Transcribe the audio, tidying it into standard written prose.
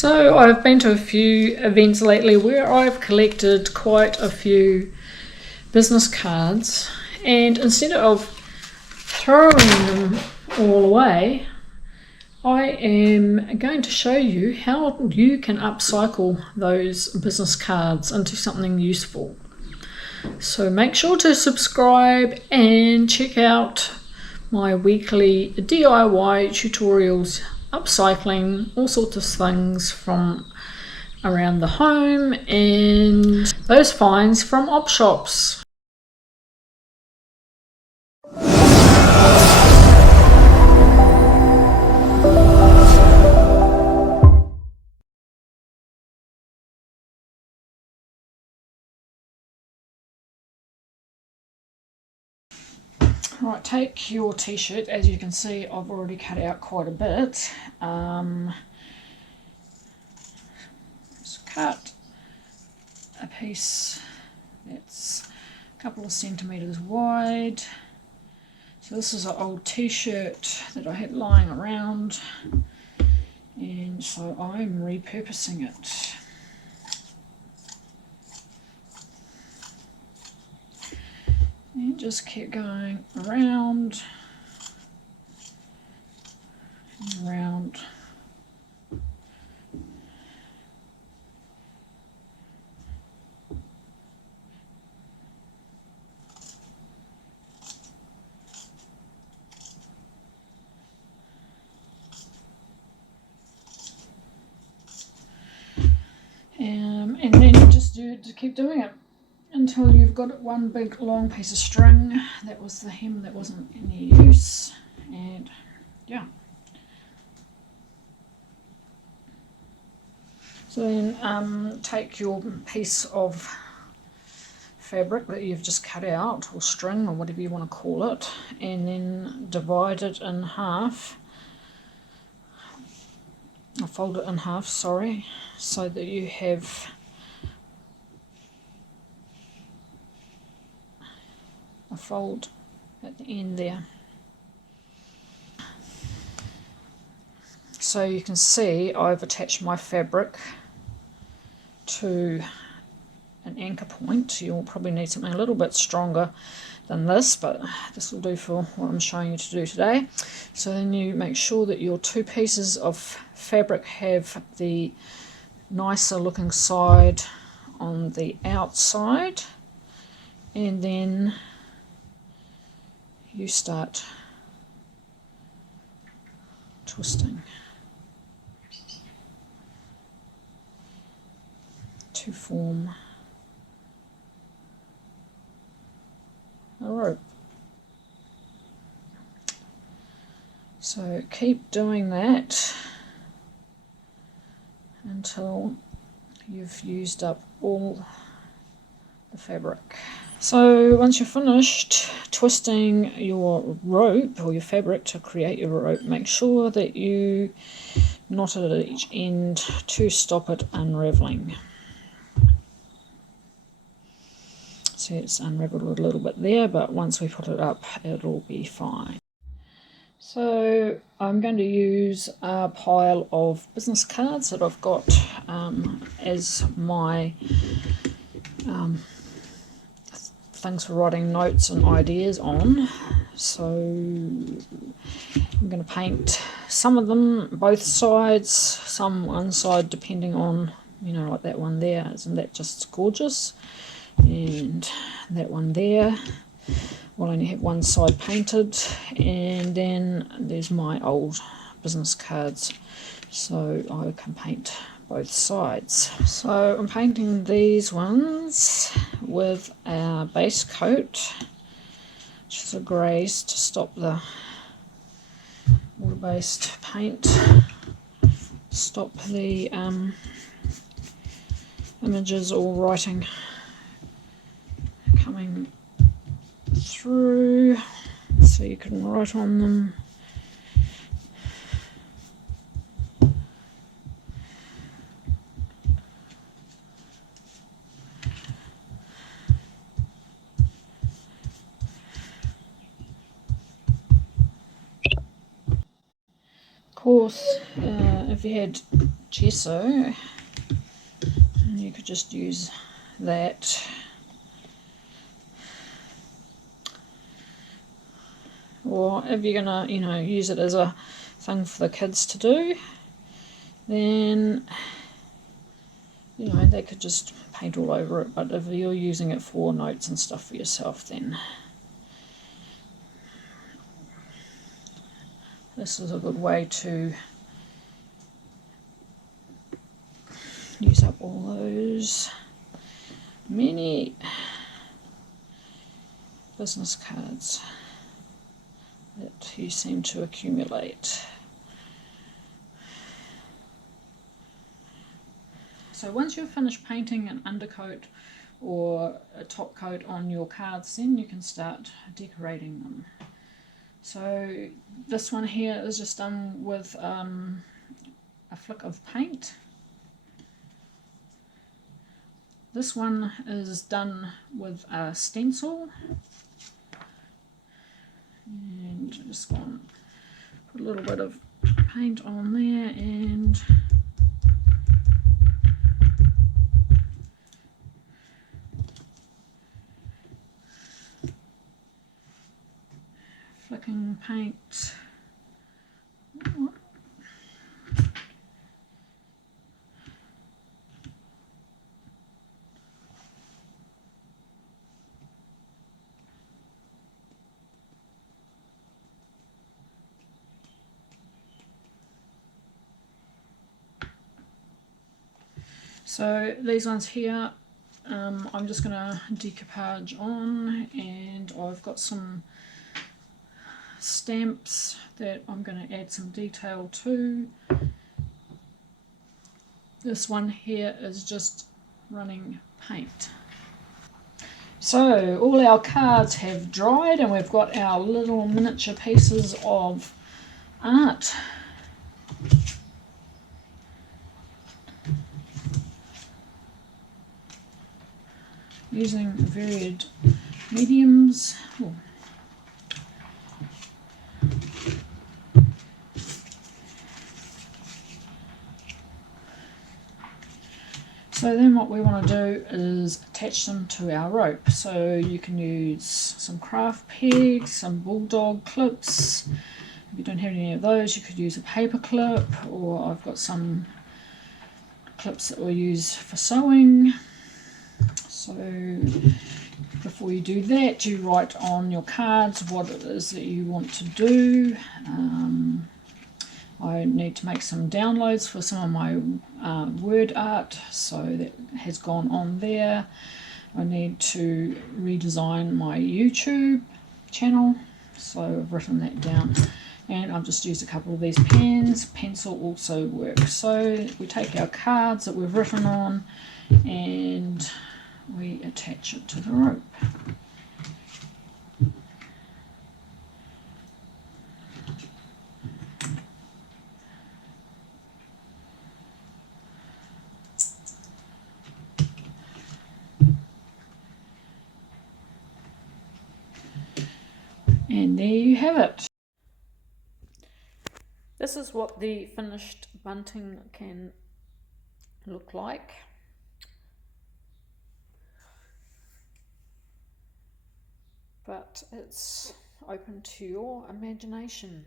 So I've been to a few events lately where I've collected quite a few business cards, and instead of throwing them all away, I am going to show you how you can upcycle those business cards into something useful. So make sure to subscribe and check out my weekly DIY tutorials, upcycling all sorts of things from around the home and those finds from op shops. Right, take your t-shirt. As you can see, I've already cut out quite a bit. Just cut a piece that's a couple of centimetres wide. So this is an old t-shirt that I had lying around, and so I'm repurposing it. And just keep going around and around. And then you just keep doing it until you've got one big long piece of string. That was the hem that wasn't any use, and yeah. So then take your piece of fabric that you've just cut out, or string, or whatever you want to call it, and then divide it in half. I'll fold it in half, sorry, so that you have a fold at the end there. So you can see I've attached my fabric to an anchor point. You'll probably need something a little bit stronger than this, but this will do for what I'm showing you to do today. So then you make sure that your two pieces of fabric have the nicer looking side on the outside, and then you start twisting to form a rope. So keep doing that until you've used up all the fabric. So once you're finished twisting your rope or your fabric to create your rope, make sure that you knot it at each end to stop it unraveling. See, it's unraveled a little bit there, but once we put it up, it'll be fine. So I'm going to use a pile of business cards that I've got as my things for writing notes and ideas on. So I'm going to paint some of them both sides, some one side, depending on, you know, like that one there. Isn't that just gorgeous? And that one there will only have one side painted, and then there's my old business cards, so I can paint both sides. So I'm painting these ones with our base coat, which is a greys, to stop the water-based paint, stop the images or writing coming through, so you can write on them. Of course, if you had gesso, and you could just use that. Or if you're gonna, use it as a thing for the kids to do, then they could just paint all over it. But if you're using it for notes and stuff for yourself, then this is a good way to use up all those many business cards that you seem to accumulate. So once you've finished painting an undercoat or a top coat on your cards, then you can start decorating them. So this one here is just done with a flick of paint. This one is done with a stencil. And just going to put a little bit of paint on there and flicking paint. So these ones here, I'm just going to decoupage on, and I've got some stamps that I'm going to add some detail to. This one here is just running paint. So all our cards have dried and we've got our little miniature pieces of art. Using varied mediums. Ooh. So then what we want to do is attach them to our rope. So you can use some craft pegs, some bulldog clips. If you don't have any of those, you could use a paper clip, or I've got some clips that we'll use for sewing. So before you do that, you write on your cards what it is that you want to do. I need to make some downloads for some of my word art, so that has gone on there. I need to redesign my YouTube channel, so I've written that down. And I've just used a couple of these pens. Pencil also works. So we take our cards that we've written on and we attach it to the rope. And there you have it. This is what the finished bunting can look like. But it's open to your imagination.